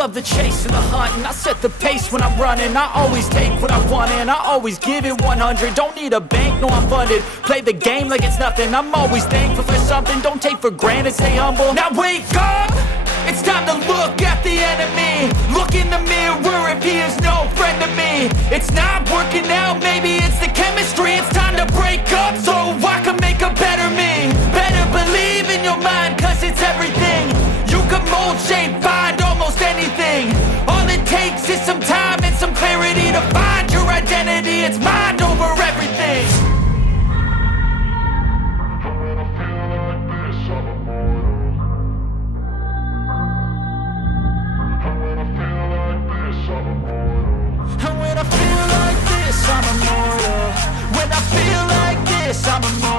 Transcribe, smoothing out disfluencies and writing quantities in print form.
love the chase and the hunt, and I set the pace when I'm running. I always take what I want and I always give it 100. Don't need a bank, no I'm funded. Play the game like it's nothing. I'm always thankful for something. Don't take for granted, stay humble. Now wake up! It's time to look at the enemy. Look in the mirror if he is no friend to me. It's not working out, maybe it's the chemistry. It's time to break up so I can make a better me. Better believe in your mind, cause it's everything. You can mold, shape, find almost anything. All it takes is some time and some clarity to find your identity. It's mind over everything. And when I feel like this, I'm immortal. When I feel like this, I'm immortal.